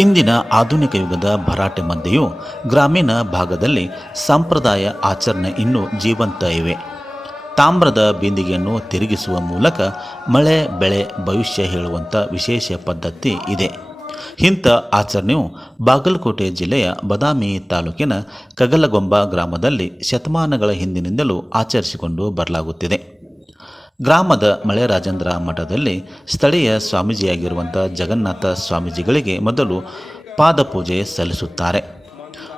ಇಂದಿನ ಆಧುನಿಕ ಯುಗದ ಭರಾಟೆ ಮಧ್ಯೆಯೂ ಗ್ರಾಮೀಣ ಭಾಗದಲ್ಲಿ ಸಂಪ್ರದಾಯ ಆಚರಣೆ ಇನ್ನೂ ಜೀವಂತ ಇವೆ. ತಾಮ್ರದ ಬಿಂದಿಗೆಯನ್ನು ತಿರುಗಿಸುವ ಮೂಲಕ ಮಳೆ, ಬೆಳೆ, ಭವಿಷ್ಯ ಹೇಳುವಂಥ ವಿಶೇಷ ಪದ್ಧತಿ ಇದೆ. ಇಂಥ ಆಚರಣೆಯು ಬಾಗಲಕೋಟೆ ಜಿಲ್ಲೆಯ ಬದಾಮಿ ತಾಲೂಕಿನ ಕಗಲಗೊಂಬ ಗ್ರಾಮದಲ್ಲಿ ಶತಮಾನಗಳ ಹಿಂದಿನಿಂದಲೂ ಆಚರಿಸಿಕೊಂಡು ಬರಲಾಗುತ್ತಿದೆ. ಗ್ರಾಮದ ಮಳೆರಾಜೇಂದ್ರ ಮಠದಲ್ಲಿ ಸ್ಥಳೀಯ ಸ್ವಾಮೀಜಿಯಾಗಿರುವಂಥ ಜಗನ್ನಾಥ ಸ್ವಾಮೀಜಿಗಳಿಗೆ ಮೊದಲು ಪಾದಪೂಜೆ ಸಲ್ಲಿಸುತ್ತಾರೆ.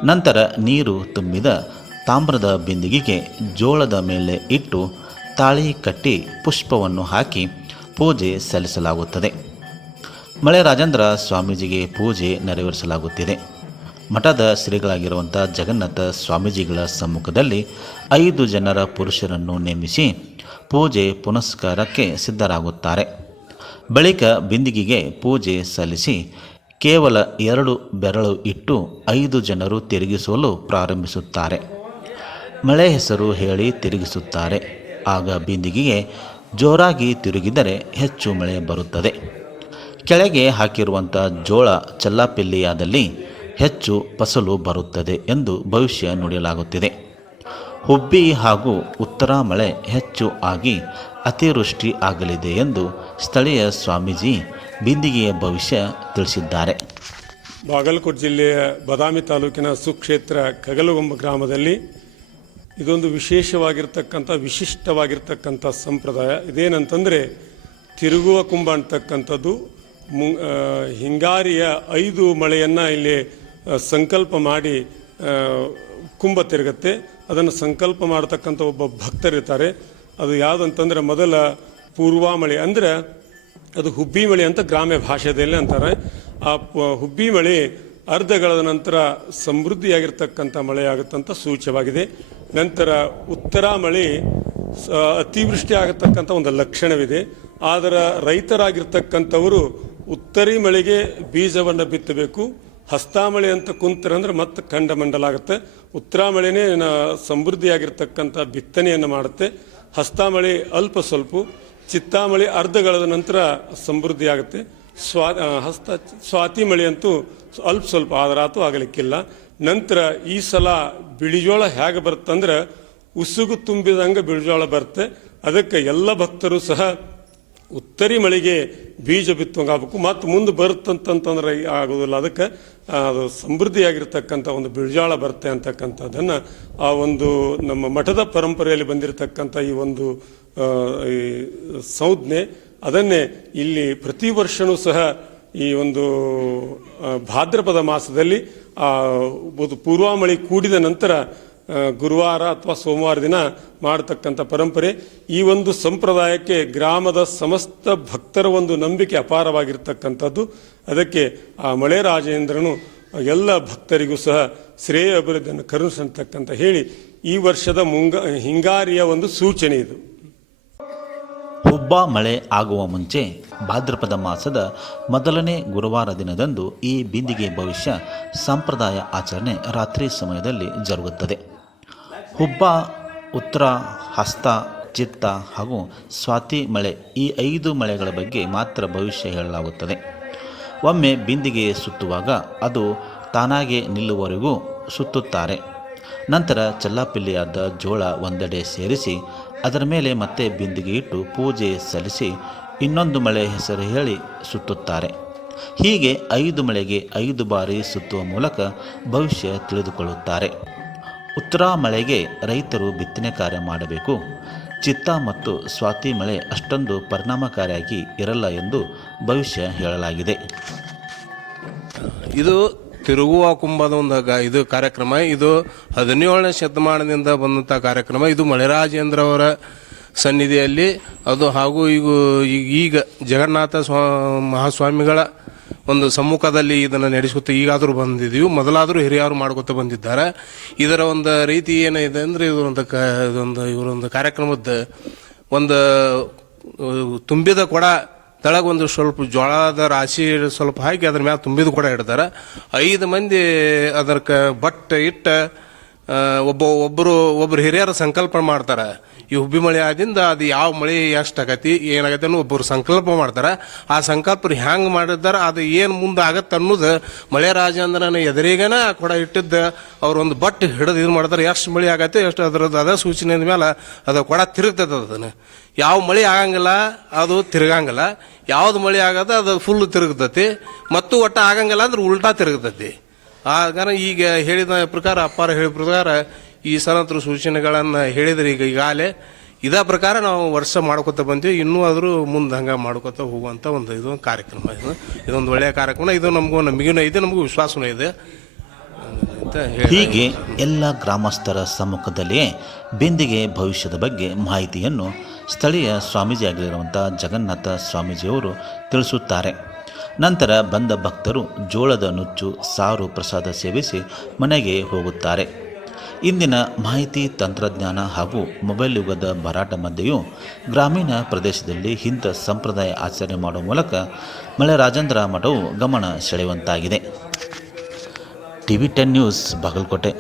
ನಂತರ ನೀರು ತುಂಬಿದ ತಾಮ್ರದ ಬಿಂದಿಗೆಗೆ ಜೋಳದ ಮೇಲೆ ಇಟ್ಟು ತಾಳಿ ಕಟ್ಟಿ ಪುಷ್ಪವನ್ನು ಹಾಕಿ ಪೂಜೆ ಸಲ್ಲಿಸಲಾಗುತ್ತದೆ. ಮಳೆರಾಜೇಂದ್ರ ಸ್ವಾಮೀಜಿಗೆ ಪೂಜೆ ನೆರವೇರಿಸಲಾಗುತ್ತಿದೆ. ಮಠದ ಶ್ರೀಗಳಾಗಿರುವಂಥ ಜಗನ್ನಾಥ ಸ್ವಾಮೀಜಿಗಳ ಸಮ್ಮುಖದಲ್ಲಿ ಐದು ಜನರ ಪುರುಷರನ್ನು ನೇಮಿಸಿ ಪೂಜೆ ಪುನಸ್ಕಾರಕ್ಕೆ ಸಿದ್ಧರಾಗುತ್ತಾರೆ. ಬಳಿಕ ಬಿಂದಿಗೆಗೆ ಪೂಜೆ ಸಲ್ಲಿಸಿ ಕೇವಲ ಎರಡು ಬೆರಳು ಇಟ್ಟು ಐದು ಜನರು ತಿರುಗಿಸಲು ಪ್ರಾರಂಭಿಸುತ್ತಾರೆ. ಮಳೆ ಹೆಸರು ಹೇಳಿ ತಿರುಗಿಸುತ್ತಾರೆ. ಆಗ ಬಿಂದಿಗೆಗೆ ಜೋರಾಗಿ ತಿರುಗಿದರೆ ಹೆಚ್ಚು ಮಳೆ ಬರುತ್ತದೆ. ಕೆಳಗೆ ಹಾಕಿರುವಂಥ ಜೋಳ ಚಲ್ಲಾಪಿಲ್ಲಿಯಾದಲ್ಲಿ ಹೆಚ್ಚು ಫಸಲು ಬರುತ್ತದೆ ಎಂದು ಭವಿಷ್ಯ ನುಡಿಯಲಾಗುತ್ತಿದೆ. ಹುಬ್ಬಿ ಹಾಗೂ ಉತ್ತರ ಮಳೆ ಹೆಚ್ಚು ಆಗಿ ಅತಿವೃಷ್ಟಿ ಆಗಲಿದೆ ಎಂದು ಸ್ಥಳೀಯ ಸ್ವಾಮೀಜಿ ಬಿಂದಿಗೆಯ ಭವಿಷ್ಯ ತಿಳಿಸಿದ್ದಾರೆ. ಬಾಗಲಕೋಟೆ ಜಿಲ್ಲೆಯ ಬದಾಮಿ ತಾಲೂಕಿನ ಸುಕ್ಷೇತ್ರ ಕಗಲಗೊಂಬ ಗ್ರಾಮದಲ್ಲಿ ಇದೊಂದು ವಿಶೇಷವಾಗಿರ್ತಕ್ಕಂಥ, ವಿಶಿಷ್ಟವಾಗಿರ್ತಕ್ಕಂಥ ಸಂಪ್ರದಾಯ. ಇದೇನಂತಂದರೆ ತಿರುಗುವ ಕುಂಭ ಅಂತಕ್ಕಂಥದ್ದು. ಮು ಹಿಂಗಾರಿಯ ಐದು ಮಳೆಯನ್ನು ಇಲ್ಲಿ ಸಂಕಲ್ಪ ಮಾಡಿ ಕುಂಭ ತಿರುಗತ್ತೆ. ಅದನ್ನು ಸಂಕಲ್ಪ ಮಾಡತಕ್ಕಂಥ ಒಬ್ಬ ಭಕ್ತರಿರ್ತಾರೆ. ಅದು ಯಾವುದಂತಂದ್ರೆ ಮೊದಲ ಪೂರ್ವಾಮಳೆ ಅಂದರೆ ಅದು ಹುಬ್ಬಿ ಮಳೆ ಅಂತ ಗ್ರಾಮ್ಯ ಭಾಷೆಯಲ್ಲಿ ಅಂತಾರೆ. ಆ ಹುಬ್ಬಿ ಮಳೆ ಅರ್ಧಗಳದ ನಂತರ ಸಮೃದ್ಧಿಯಾಗಿರ್ತಕ್ಕಂಥ ಮಳೆ ಆಗುತ್ತಂತ ಸೂಚ್ಯವಾಗಿದೆ. ನಂತರ ಉತ್ತರ ಮಳೆ ಅತಿವೃಷ್ಟಿ ಆಗತಕ್ಕಂಥ ಒಂದು ಲಕ್ಷಣವಿದೆ. ಆದರೆ ರೈತರಾಗಿರ್ತಕ್ಕಂಥವರು ಉತ್ತರಿ ಮಳೆಗೆ ಬೀಜವನ್ನು ಬಿತ್ತಬೇಕು. ಹಸ್ತಾಮಳೆ ಅಂತ ಕುಂತರಂದ್ರೆ ಮತ್ತೆ ಖಂಡಮಂಡಲ ಆಗುತ್ತೆ. ಉತ್ತರಾಮಳೆನೇ ಸಮೃದ್ಧಿಯಾಗಿರ್ತಕ್ಕಂಥ ಬಿತ್ತನೆಯನ್ನು ಮಾಡುತ್ತೆ. ಹಸ್ತಾಮಳೆ ಅಲ್ಪ ಸ್ವಲ್ಪ, ಚಿತ್ತಾಮಳೆ ಅರ್ಧಗಳದ ನಂತರ ಸಮೃದ್ಧಿ ಆಗುತ್ತೆ ಸ್ವಾ ಹಸ್ತ, ಸ್ವಾತಿ ಮಳೆ ಅಂತೂ ಅಲ್ಪ ಸ್ವಲ್ಪ ಆದರಾತು ಆಗಲಿಕ್ಕಿಲ್ಲ. ನಂತರ ಈ ಸಲ ಬಿಳಿಜೋಳ ಹೇಗೆ ಬರುತ್ತಂದ್ರೆ, ಉಸುಗು ತುಂಬಿದಂಗೆ ಬಿಳಿಜೋಳ ಬರುತ್ತೆ. ಅದಕ್ಕೆ ಎಲ್ಲ ಭಕ್ತರು ಸಹ ಉತ್ತರಿ ಮಳೆಗೆ ಬೀಜ ಬಿತ್ತುವಂಗಾಗಬೇಕು ಮತ್ತು ಮುಂದೆ ಬರುತ್ತಂತಂತಂದ್ರೆ ಆಗೋದಿಲ್ಲ. ಅದಕ್ಕೆ ಅದು ಸಮೃದ್ಧಿಯಾಗಿರ್ತಕ್ಕಂಥ ಒಂದು ಬಿಳಿಜಾಳ ಬರುತ್ತೆ ಅಂತಕ್ಕಂಥದ್ದನ್ನು ಆ ಒಂದು ನಮ್ಮ ಮಠದ ಪರಂಪರೆಯಲ್ಲಿ ಬಂದಿರತಕ್ಕಂಥ ಈ ಒಂದು ಈ ಸಂಜ್ಞೆ, ಅದನ್ನೇ ಇಲ್ಲಿ ಪ್ರತಿ ವರ್ಷವೂ ಸಹ ಈ ಒಂದು ಭಾದ್ರಪದ ಮಾಸದಲ್ಲಿ, ಆ ಪೂರ್ವಾಮಳಿ ಕೂಡಿದ ನಂತರ ಗುರುವಾರ ಅಥವಾ ಸೋಮವಾರ ದಿನ ಮಾಡತಕ್ಕಂಥ ಪರಂಪರೆ, ಈ ಒಂದು ಸಂಪ್ರದಾಯಕ್ಕೆ ಗ್ರಾಮದ ಸಮಸ್ತ ಭಕ್ತರ ಒಂದು ನಂಬಿಕೆ ಅಪಾರವಾಗಿರ್ತಕ್ಕಂಥದ್ದು. ಅದಕ್ಕೆ ಆ ಮಳೆ ರಾಜೇಂದ್ರನು ಎಲ್ಲ ಭಕ್ತರಿಗೂ ಸಹ ಶ್ರೇಯ ಅಭಿವೃದ್ಧಿಯನ್ನು ಕರುಣಿಸತಕ್ಕಂತ ಹೇಳಿ ಈ ವರ್ಷದ ಮುಂಗ, ಹಿಂಗಾರಿಯ ಒಂದು ಸೂಚನೆ ಇದು. ಹುಬ್ಬ ಮಳೆ ಆಗುವ ಮುಂಚೆ ಭಾದ್ರಪದ ಮಾಸದ ಮೊದಲನೇ ಗುರುವಾರ ದಿನದಂದು ಈ ಬಿಂದಿಗೆ ಭವಿಷ್ಯ ಸಂಪ್ರದಾಯ ಆಚರಣೆ ರಾತ್ರಿ ಸಮಯದಲ್ಲಿ ಜರುಗುತ್ತದೆ. ಹುಬ್ಬ, ಉತ್ತರ, ಹಸ್ತ, ಚಿತ್ತ ಹಾಗೂ ಸ್ವಾತಿ ಮಳೆ ಈ ಐದು ಮಳೆಗಳ ಬಗ್ಗೆ ಮಾತ್ರ ಭವಿಷ್ಯ ಹೇಳಲಾಗುತ್ತದೆ. ಒಮ್ಮೆ ಬಿಂದಿಗೆ ಸುತ್ತುವಾಗ ಅದು ತಾನಾಗೆ ನಿಲ್ಲುವವರೆಗೂ ಸುತ್ತುತ್ತಾರೆ. ನಂತರ ಚಲ್ಲಾಪಿಲ್ಲಿಯಾದ ಜೋಳ ಒಂದೆಡೆ ಸೇರಿಸಿ ಅದರ ಮೇಲೆ ಮತ್ತೆ ಬಿಂದಿಗೆ ಇಟ್ಟು ಪೂಜೆ ಸಲ್ಲಿಸಿ ಇನ್ನೊಂದು ಮಳೆ ಹೆಸರು ಹೇಳಿ ಸುತ್ತುತ್ತಾರೆ. ಹೀಗೆ ಐದು ಮಳೆಗೆ ಐದು ಬಾರಿ ಸುತ್ತುವ ಮೂಲಕ ಭವಿಷ್ಯ ತಿಳಿದುಕೊಳ್ಳುತ್ತಾರೆ. ಉತ್ತರ ಮಳೆಗೆ ರೈತರು ಬಿತ್ತನೆ ಕಾರ್ಯ ಮಾಡಬೇಕು. ಚಿತ್ತ ಮತ್ತು ಸ್ವಾತಿ ಮಳೆ ಅಷ್ಟೊಂದು ಪರಿಣಾಮಕಾರಿಯಾಗಿ ಇರಲ್ಲ ಎಂದು ಭವಿಷ್ಯ ಹೇಳಲಾಗಿದೆ. ಇದು ತಿರುಗುವ ಕುಂಭದ ಒಂದು ಇದು ಕಾರ್ಯಕ್ರಮ. ಇದು ಹದಿನೇಳನೇ ಶತಮಾನದಿಂದ ಬಂದಂಥ ಕಾರ್ಯಕ್ರಮ. ಇದು ಮಳೆರಾಜೇಂದ್ರ ಅವರ ಸನ್ನಿಧಿಯಲ್ಲಿ. ಅದು ಹಾಗೂ ಈಗ, ಈಗ- ಜಗನ್ನಾಥ ಸ್ವಾ ಮಹಾಸ್ವಾಮಿಗಳ ಒಂದು ಸಮ್ಮುಖದಲ್ಲಿ ಇದನ್ನು ನಡೆಸುತ್ತಾ. ಈಗಾದರೂ ಬಂದಿದ್ದೀವಿ ಮೊದಲಾದರೂ ಹಿರಿಯರು ಮಾಡ್ಕೊತ ಬಂದಿದ್ದಾರೆ. ಇದರ ಒಂದು ರೀತಿ ಏನಿದೆ ಅಂದರೆ ಇವರೊಂದು ಕ ಇದೊಂದು ಇವರೊಂದು ಕಾರ್ಯಕ್ರಮದ ಒಂದು ತುಂಬಿದ ಕೊಡ ತೆಳಗೆ ಒಂದು ಸ್ವಲ್ಪ ಜೋಳದ ರಾಶಿ ಸ್ವಲ್ಪ ಹಾಕಿ ಅದ್ರ ಮ್ಯಾಲ ತುಂಬಿದ ಕೂಡ ಇಡ್ತಾರೆ. ಐದು ಮಂದಿ ಅದಕ್ಕೆ ಬಟ್ಟೆ ಇಟ್ಟ ಒಬ್ಬ ಒಬ್ಬರು ಒಬ್ಬರು ಹಿರಿಯರ ಸಂಕಲ್ಪ ಮಾಡ್ತಾರೆ. ಈ ಹುಬ್ಬಿ ಮಳೆ ಆದಿಂದ ಅದು ಯಾವ ಮಳೆ ಎಷ್ಟು ಆಗತಿ, ಏನಾಗತ್ತೆ ಅನ್ನೋ ಒಬ್ಬರು ಸಂಕಲ್ಪ ಮಾಡ್ತಾರೆ. ಆ ಸಂಕಲ್ಪ ಹ್ಯಾಂಗ್ ಮಾಡಿದ್ದಾರೆ ಅದು ಏನು ಮುಂದೆ ಆಗತ್ತೆ ಅನ್ನೋದು ಮಳೆ ರಾಜೇಂದ್ರನ ಎದುರಿಗೇನ ಆ ಕೊಡ ಇಟ್ಟಿದ್ದ ಅವ್ರು ಒಂದು ಬಟ್ ಹಿಡಿದು ಇದು ಮಾಡ್ತಾರೆ, ಎಷ್ಟು ಮಳೆ ಆಗತ್ತೆ, ಎಷ್ಟು ಅದ್ರದ್ದು ಅದ ಸೂಚನೆ ಮೇಲೆ ಅದು ಕೊಡ ತಿರುಗ್ತದೆ ಅದನ್ನು. ಯಾವ ಮಳೆ ಆಗಂಗಿಲ್ಲ, ಅದು ತಿರುಗಂಗಿಲ್ಲ. ಯಾವ್ದು ಮಳೆ ಆಗದ ಅದು ಫುಲ್ ತಿರುಗ್ತತಿ ಮತ್ತು ಒಟ್ಟು ಆಗಂಗಿಲ್ಲ ಅಂದ್ರೆ ಉಲ್ಟಾ ತಿರುಗ್ತತಿ ಆಗ ಈಗ ಹೇಳಿದ ಪ್ರಕಾರ, ಅಪ್ಪಾರ ಹೇಳಿದ ಪ್ರಕಾರ ಈ ಸನತ್ರ ಸೂಚನೆಗಳನ್ನು ಹೇಳಿದ್ರೆ ಈಗ ಈಗಾಗಲೇ. ಇದ ಪ್ರಕಾರ ನಾವು ವರ್ಷ ಮಾಡ್ಕೊತ ಬಂದೀವಿ. ಇನ್ನೂ ಆದರೂ ಮುಂದೆ ಹಂಗೆ ಮಾಡ್ಕೊತ ಹೋಗುವಂಥ ಒಂದು ಇದು ಕಾರ್ಯಕ್ರಮ ಇದು. ಇದೊಂದು ಒಳ್ಳೆಯ ಕಾರ್ಯಕ್ರಮ. ಇದು ನಮಗೂ ನಮಗಿನ ಇದೆ, ನಮಗೂ ವಿಶ್ವಾಸನೂ ಇದೆ. ಹೀಗೆ ಎಲ್ಲ ಗ್ರಾಮಸ್ಥರ ಸಮ್ಮುಖದಲ್ಲಿಯೇ ಬೆಂದಿಗೆ ಭವಿಷ್ಯದ ಬಗ್ಗೆ ಮಾಹಿತಿಯನ್ನು ಸ್ಥಳೀಯ ಸ್ವಾಮೀಜಿ ಸ್ವಾಮೀಜಿಯಾಗಿರುವಂಥ ಜಗನ್ನಾಥ ಸ್ವಾಮೀಜಿಯವರು ತಿಳಿಸುತ್ತಾರೆ. ನಂತರ ಬಂದ ಭಕ್ತರು ಜೋಳದ ನುಚ್ಚು, ಸಾರು, ಪ್ರಸಾದ ಸೇವಿಸಿ ಮನೆಗೆ ಹೋಗುತ್ತಾರೆ. ಇಂದಿನ ಮಾಹಿತಿ ತಂತ್ರಜ್ಞಾನ ಹಾಗೂ ಮೊಬೈಲ್ ಯುಗದ ಭರಾಟ ಮಧ್ಯೆಯೂ ಗ್ರಾಮೀಣ ಪ್ರದೇಶದಲ್ಲಿ ಇಂಥ ಸಂಪ್ರದಾಯ ಆಚರಣೆ ಮಾಡುವ ಮೂಲಕ ಮಳೆ ರಾಜೇಂದ್ರ ಮಠವು ಗಮನ ಸೆಳೆಯುವಂತಾಗಿದೆ. T V ten news Bagalkote.